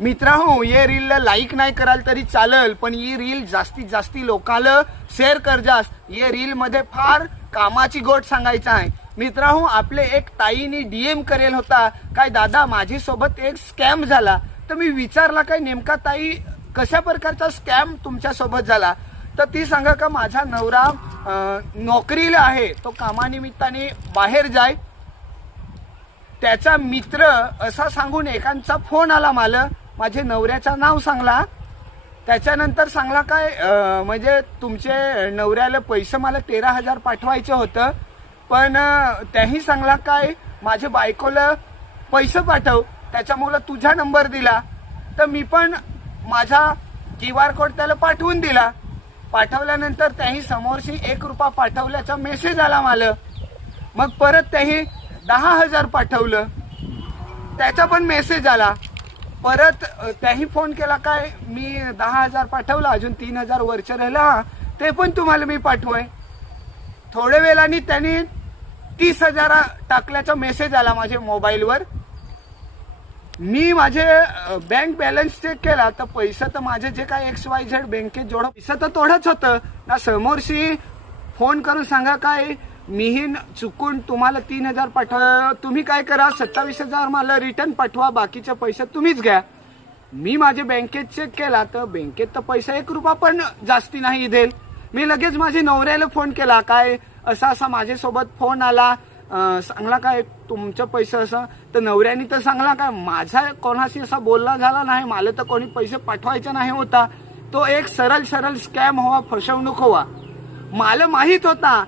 मित्रांनो, ये reel like नाही कराल तरी चालेल, पण ही रील जास्तीत जास्ती लोकांना शेअर करजास. ये रील मध्ये फार कामाची गोष्ट सांगायचं आहे. मित्रांनो, आपले एक ताईने डीएम करेल होता, काय दादा माझ्यासोबत एक स्कॅम झाला. तर मी विचारला काय नेमका ताई कशा प्रकारचा स्कॅम तुमच्या सोबत झाला. तर ती सांगा का माझा नवरा नोकरीला आहे, तो कामानिमित्ताने बाहेर जाय. त्याचा मित्र असा सांगून एकांचा फोन आला मला, माझे नवऱ्याचं नाव सांगला. त्याच्यानंतर सांगला काय म्हणजे तुमचे नवऱ्याला पैसे मला 13,000 पाठवायचं होतं, पण त्याही सांगला काय माझ्या बायकोला पैसे पाठव, त्याच्यामुळे तुझा नंबर दिला. तर मी पण माझा QR कोड त्याला पाठवून दिला. पाठवल्यानंतर त्याही समोरशी 1 रुपया पाठवल्याचा मेसेज आला मला. मग परत त्याही 10,000 पाठवलं, त्याचा पण मेसेज आला. परत त्याही फोन केला काय मी 10,000 पाठवला, अजून 3,000 वरचे राहिला, ते पण तुम्हाला मी पाठवय. थोड्या वेळाने त्यांनी 30,000 टाकल्याचा मेसेज आला माझ्या मोबाईलवर. मी माझे बँक बॅलन्स चेक केला तर पैसा तर माझे जे काय XYZ बँकेत जोडा पैसा तर थोडंच होतं ना. समोरशी फोन करून सांगा काय मीही चुकून तुम्हाला 3,000 पाठवा, तुम्ही काय करा 27,000 मला रिटर्न पाठवा, बाकीचे पैसे तुम्हीच घ्या. मी माझे बँकेत चेक केला तर बँकेत तर पैसा 1 रुपया पण जास्ती नाही देईल. मी लगेच माझ्या नवऱ्याला फोन केला, काय असा माझ्यासोबत फोन आला, सांगला काय तुमचं पैसे असं. तर नवऱ्याने तर सांगला काय माझा कोणाशी असा बोलला झाला नाही, मला तर कोणी पैसे पाठवायचा नाही होता. तो एक सरळ स्कॅम हवा, फसवणूक हवा. मला माहीत होता,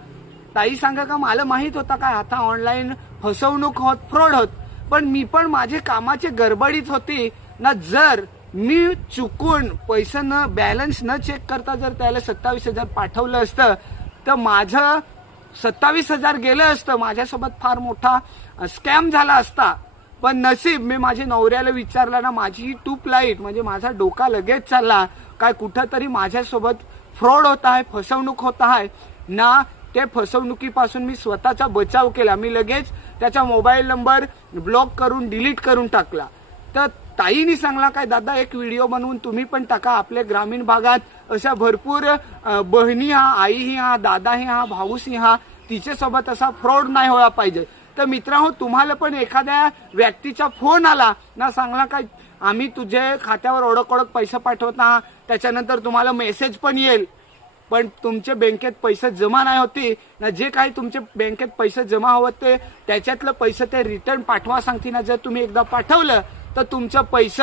ताई सांगा का मला माहीत होता काय आता ऑनलाईन फसवणूक होत, फ्रॉड होत, पण मी पण माझे कामाचे गडबडीत होती ना. जर मी चुकून पैसे न बॅलन्स न चेक करता जर त्याला 27,000 पाठवलं असतं तर माझं 27,000 गेलं असतं, माझ्यासोबत फार मोठा स्कॅम झाला असता. पण नशीब मी माझ्या नवऱ्याला विचारलं ना, माझी ट्यूब लाईट म्हणजे माझा डोका लगेच चालला, काय कुठंतरी माझ्यासोबत फ्रॉड होत आहे, फसवणूक होत आहे ना. ते फसवणुकीपासून मी स्वतःचा बचाव केला. मी लगेच त्याचा मोबाईल नंबर ब्लॉक करून डिलीट करून टाकला. तर ताईनी सांगला काय दादा एक व्हिडिओ बनवून तुम्ही पण टाका. आपल्या ग्रामीण भागात अशा भरपूर बहिणी हा, आईही हा, दादाही हा, भाऊही हा, तिच्यासोबत असा फ्रॉड नाही व्हायला पाहिजे. तर मित्रांनो, तुम्हाला पण एखाद्या व्यक्तीचा फोन आला ना, सांगला काय आम्ही तुझे खात्यावर ओळख पैसे पाठवता, त्याच्यानंतर तुम्हाला मेसेज पण येईल, पण तुमच्या बँकेत पैसे जमा नाही होते ना. जे काही तुमच्या बँकेत पैसे जमा होते त्याच्यातलं पैसे ते रिटर्न पाठवा सांगते ना. जर तुम्ही एकदा पाठवलं तर तुमचं पैसे